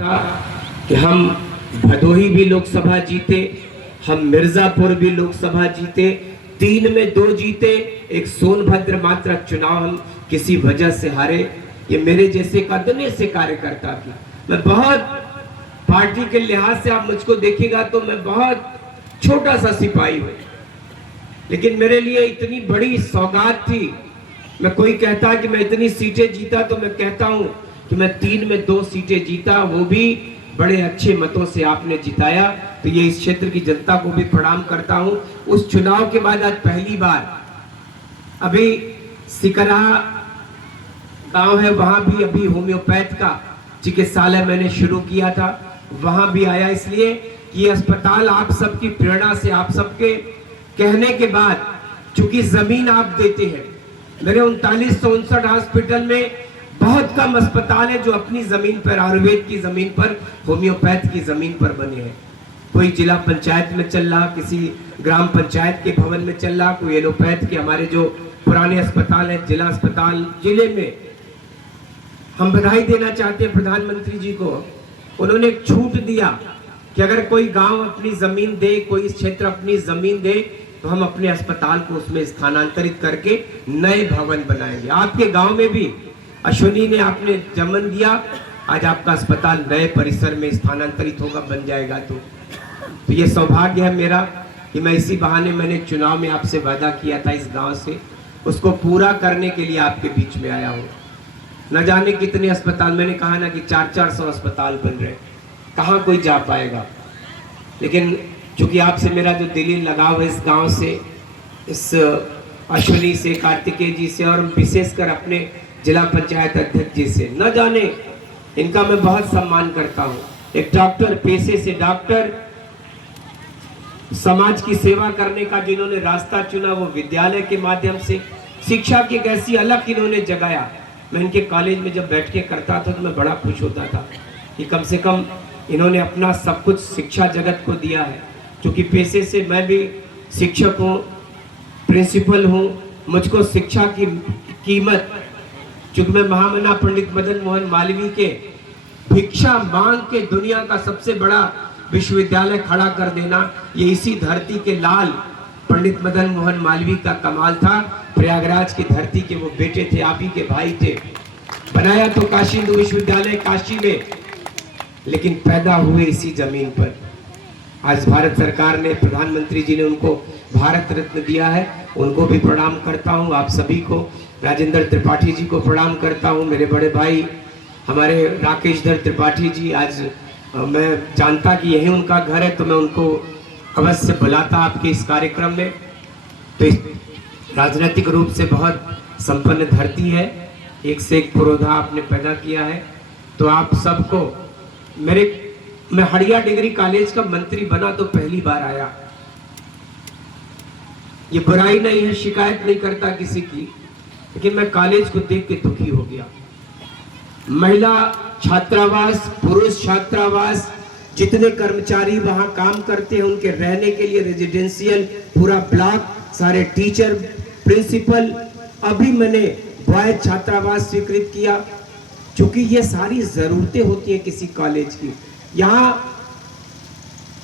कि हम भदोही भी लोकसभा जीते, हम मिर्जापुर भी लोकसभा जीते, 3 में 2 जीते, एक सोनभद्र मात्र चुनाव हम किसी वजह से हारे। ये मेरे जैसे कदने से कार्यकर्ता की, मैं बहुत पार्टी के लिहाज से आप मुझको देखिएगा तो मैं बहुत छोटा सा सिपाही हूँ, लेकिन मेरे लिए इतनी बड़ी सौगात थी। मैं कोई कहता कि मैं इतनी सीटें जीता तो मैं कहता हूँ कि मैं 3 में 2 सीटें जीता, वो भी बड़े अच्छे मतों से आपने जिताया। तो ये इस क्षेत्र की जनता को भी प्रणाम करता हूँ। उस चुनाव के बाद आज पहली बार अभी सिकरा गांव है, वहां भी अभी होम्योपैथ का चिकित्सालय मैंने शुरू किया था, वहां भी आया इसलिए कि ये अस्पताल आप सबकी प्रेरणा से, आप सबके कहने के बाद, चूंकि जमीन आप देते हैं, मेरे 3959 हॉस्पिटल में बहुत कम अस्पताल है जो अपनी जमीन पर, आयुर्वेद की जमीन पर, होम्योपैथ की जमीन पर बने हैं। कोई जिला पंचायत में चल रहा, किसी ग्राम पंचायत के भवन में चल रहा, कोई एलोपैथ के हमारे जो पुराने अस्पताल है, जिला अस्पताल जिले में। हम बधाई देना चाहते हैं प्रधानमंत्री जी को, उन्होंने एक छूट दिया कि अगर कोई गांव अपनी जमीन दे, कोई इस क्षेत्र अपनी जमीन दे, तो हम अपने अस्पताल को उसमें स्थानांतरित करके नए भवन बनाएंगे। आपके गांव में भी अश्विनी ने आपने जमन दिया, आज आपका अस्पताल नए परिसर में स्थानांतरित होगा, बन जाएगा। तो ये सौभाग्य है मेरा कि मैं इसी बहाने, मैंने चुनाव में आपसे वादा किया था इस गांव से, उसको पूरा करने के लिए आपके बीच में आया हूँ। न जाने कितने अस्पताल, मैंने कहा ना कि 400-400 अस्पताल बन रहे, कहाँ कोई जा पाएगा। लेकिन चूंकि आपसे मेरा जो दिली लगाव है इस गांव से, इस अश्विनी से, कार्तिकेय जी से, और विशेषकर अपने जिला पंचायत अध्यक्ष जी से, न जाने इनका मैं बहुत सम्मान करता हूँ। एक डॉक्टर, पेशे से डॉक्टर, समाज की सेवा करने का जिन्होंने रास्ता चुना, वो विद्यालय के माध्यम से शिक्षा की एक ऐसी अलग इन्होंने जगाया। मैं इनके कॉलेज में जब बैठ के करता था तो मैं बड़ा खुश होता था कि कम से कम इन्होंने अपना सब कुछ शिक्षा जगत को दिया है। क्योंकि पेशे से मैं भी शिक्षक हूँ, प्रिंसिपल हूँ, मुझको शिक्षा की कीमत, चूंकि मैं महामना पंडित मदन मोहन मालवीय के भिक्षा मांग के दुनिया का सबसे बड़ा विश्वविद्यालय खड़ा कर देना, ये इसी धरती के लाल पंडित मदन मोहन मालवीय का कमाल था। प्रयागराज की धरती के वो बेटे थे, आप ही के भाई थे। बनाया तो काशी हिंदू विश्वविद्यालय काशी में, लेकिन पैदा हुए इसी जमीन पर। आज भारत सरकार ने, प्रधानमंत्री जी ने उनको भारत रत्न दिया है, उनको भी प्रणाम करता हूँ। आप सभी को, राजेंद्र त्रिपाठी जी को प्रणाम करता हूँ, मेरे बड़े भाई हमारे राकेशधर त्रिपाठी जी। आज मैं जानता कि यही उनका घर है तो मैं उनको अवश्य बुलाता आपके इस कार्यक्रम में। तो इस राजनीतिक रूप से बहुत संपन्न धरती है, एक से एक पुरोधा आपने पैदा किया है। तो आप सबको मैं हड़िया डिग्री कॉलेज का मंत्री बना तो पहली बार आया। ये बुराई नहीं है, शिकायत नहीं करता किसी की, लेकिन मैं कॉलेज को देख के दुखी हो गया। महिला छात्रावास, पुरुष छात्रावास, जितने कर्मचारी वहां काम करते हैं उनके रहने के लिए रेजिडेंशियल पूरा ब्लॉक, सारे टीचर, प्रिंसिपल। अभी मैंने बॉयज छात्रावास स्वीकृत किया, क्योंकि ये सारी जरूरतें होती हैं किसी कॉलेज की। यहाँ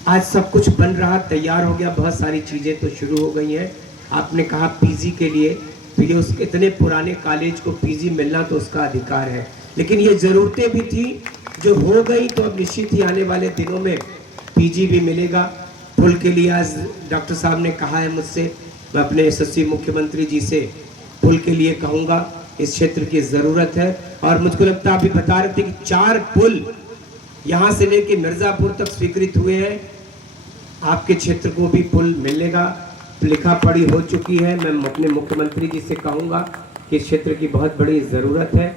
आज सब कुछ बन रहा, तैयार हो गया, बहुत सारी चीजें तो शुरू हो गई हैं। आपने कहा पीजी के लिए, तो ये उस इतने पुराने कॉलेज को पीजी मिलना तो उसका अधिकार है, लेकिन ये जरूरतें भी थी जो हो गई। तो अब निश्चित ही आने वाले दिनों में पीजी भी मिलेगा। पुल के लिए आज डॉक्टर साहब ने कहा है मुझसे, मैं अपने यशस्वी मुख्यमंत्री जी से पुल के लिए कहूँगा, इस क्षेत्र की ज़रूरत है। और मुझको लगता है अभी बता रहे थे कि 4 पुल यहाँ से लेके मिर्ज़ापुर तक स्वीकृत हुए हैं। आपके क्षेत्र को भी पुल मिलेगा, लिखा पढ़ी हो चुकी है। मैं अपने मुख्यमंत्री जी से कहूँगा कि इस क्षेत्र की बहुत बड़ी ज़रूरत है,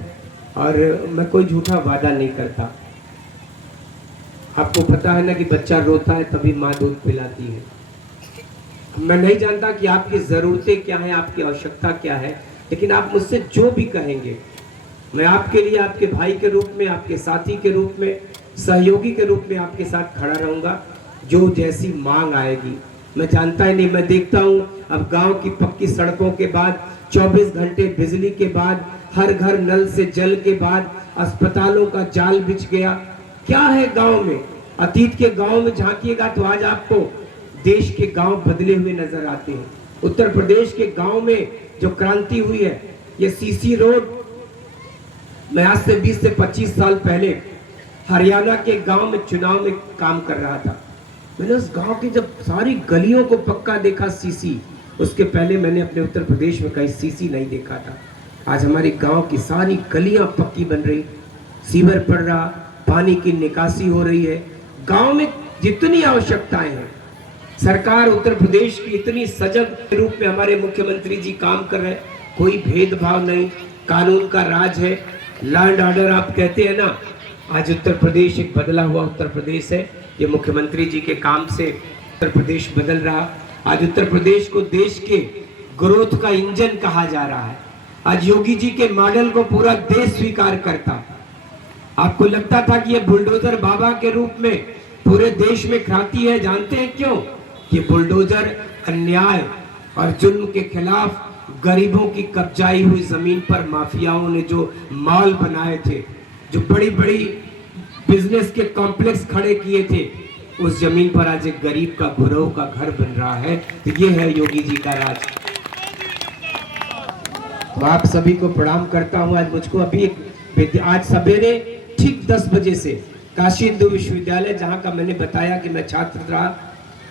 और मैं कोई झूठा वादा नहीं करता। आपको पता है ना कि बच्चा रोता है तभी माँ दूध पिलाती है। मैं नहीं जानता कि आपकी ज़रूरतें क्या हैं, आपकी आवश्यकता क्या है, लेकिन आप मुझसे जो भी कहेंगे, मैं आपके लिए, आपके भाई के रूप में, आपके साथी के रूप में, सहयोगी के रूप में आपके साथ खड़ा रहूँगा। जो जैसी मांग आएगी, मैं जानता ही नहीं, मैं देखता हूँ अब गांव की पक्की सड़कों के बाद, 24 घंटे बिजली के बाद, हर घर नल से जल के बाद, अस्पतालों का जाल बिछ गया, क्या है गांव में। अतीत के गांव में झांकिएगा तो आज आपको देश के गांव बदले हुए नजर आते हैं। उत्तर प्रदेश के गांव में जो क्रांति हुई है, ये सीसी रोड, मैं आज से 20 से 25 साल पहले हरियाणा के गांव में चुनाव में काम कर रहा था। मैंने उस गांव की जब सारी गलियों को पक्का देखा सीसी, उसके पहले मैंने अपने उत्तर प्रदेश में कहीं सीसी नहीं देखा था। आज हमारे गांव की सारी गलियां पक्की बन रही, सीवर पड़ रहा, पानी की निकासी हो रही है। गांव में जितनी आवश्यकताएं हैं, सरकार उत्तर प्रदेश की इतनी सजग रूप में हमारे मुख्यमंत्री जी काम कर रहे हैं। कोई भेदभाव नहीं, कानून का राज है, लॉ एंड ऑर्डर आप कहते हैं ना। आज उत्तर प्रदेश एक बदला हुआ उत्तर प्रदेश है। ये मुख्यमंत्री जी के काम से उत्तर प्रदेश बदल रहा। आज उत्तर प्रदेश को देश के ग्रोथ का इंजन कहा जा रहा है। आज योगी जी के मॉडल को पूरा देश स्वीकार करता। आपको लगता था कि ये बुलडोजर बाबा के रूप में पूरे देश में क्रांति है। जानते हैं क्यों? ये बुलडोजर अन्याय और जुल्म के खिलाफ गरीबों की कब्जाई हुई जमीन पर माफियाओं ने जो मॉल बनाए थे, जो बड़ी बड़ी बिजनेस के कॉम्प्लेक्स खड़े किए थे, उस जमीन पर आज एक गरीब का घुरव का घर बन रहा है। तो ये है योगी जी का राज। तो आप सभी को प्रणाम करता हूं। आज मुझको अभी आज सवेरे ठीक 10 बजे से काशी हिंदू विश्वविद्यालय, जहां का मैंने बताया कि मैं छात्र रहा,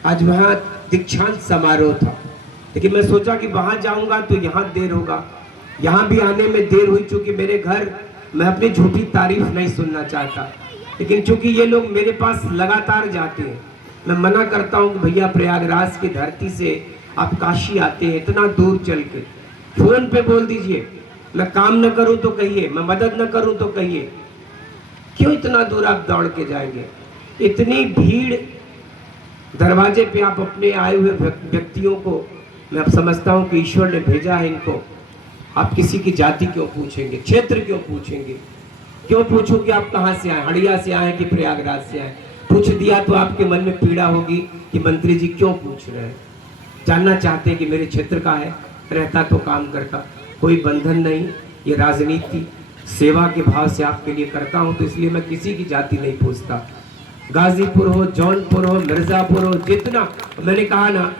आज वहां दीक्षांत समारोह था। लेकिन मैं सोचा कि वहां जाऊंगा तो यहाँ देर होगा। यहाँ भी आने में देर हुई, चूंकि मेरे घर, मैं अपनी झूठी तारीफ नहीं सुनना चाहता, लेकिन चूंकि ये लोग मेरे पास लगातार जाते हैं, मैं मना करता हूँ कि भैया प्रयागराज की धरती से आप काशी आते हैं इतना दूर चल के, फोन पे बोल दीजिए, मैं काम न करूं तो कहिए, मैं मदद न करूं तो कहिए, क्यों इतना दूर आप दौड़ के जाएंगे? इतनी भीड़ दरवाजे पे आप अपने आए हुए व्यक्तियों को, मैं अब समझता हूं कि ईश्वर ने भेजा है इनको। आप किसी की जाति क्यों पूछेंगे, क्षेत्र क्यों पूछेंगे? क्यों पूछो कि आप कहाँ से आए, हड़िया से आए कि प्रयागराज से आए? पूछ दिया तो आपके मन में पीड़ा होगी कि मंत्री जी क्यों पूछ रहे हैं। जानना चाहते हैं कि मेरे क्षेत्र का है, रहता तो काम करता। कोई बंधन नहीं, ये राजनीति सेवा के भाव से आपके लिए करता हूं, तो इसलिए मैं किसी की जाति नहीं पूछता। गाजीपुर हो, जौनपुर हो, मिर्जापुर हो, जितना, मैंने कहा ना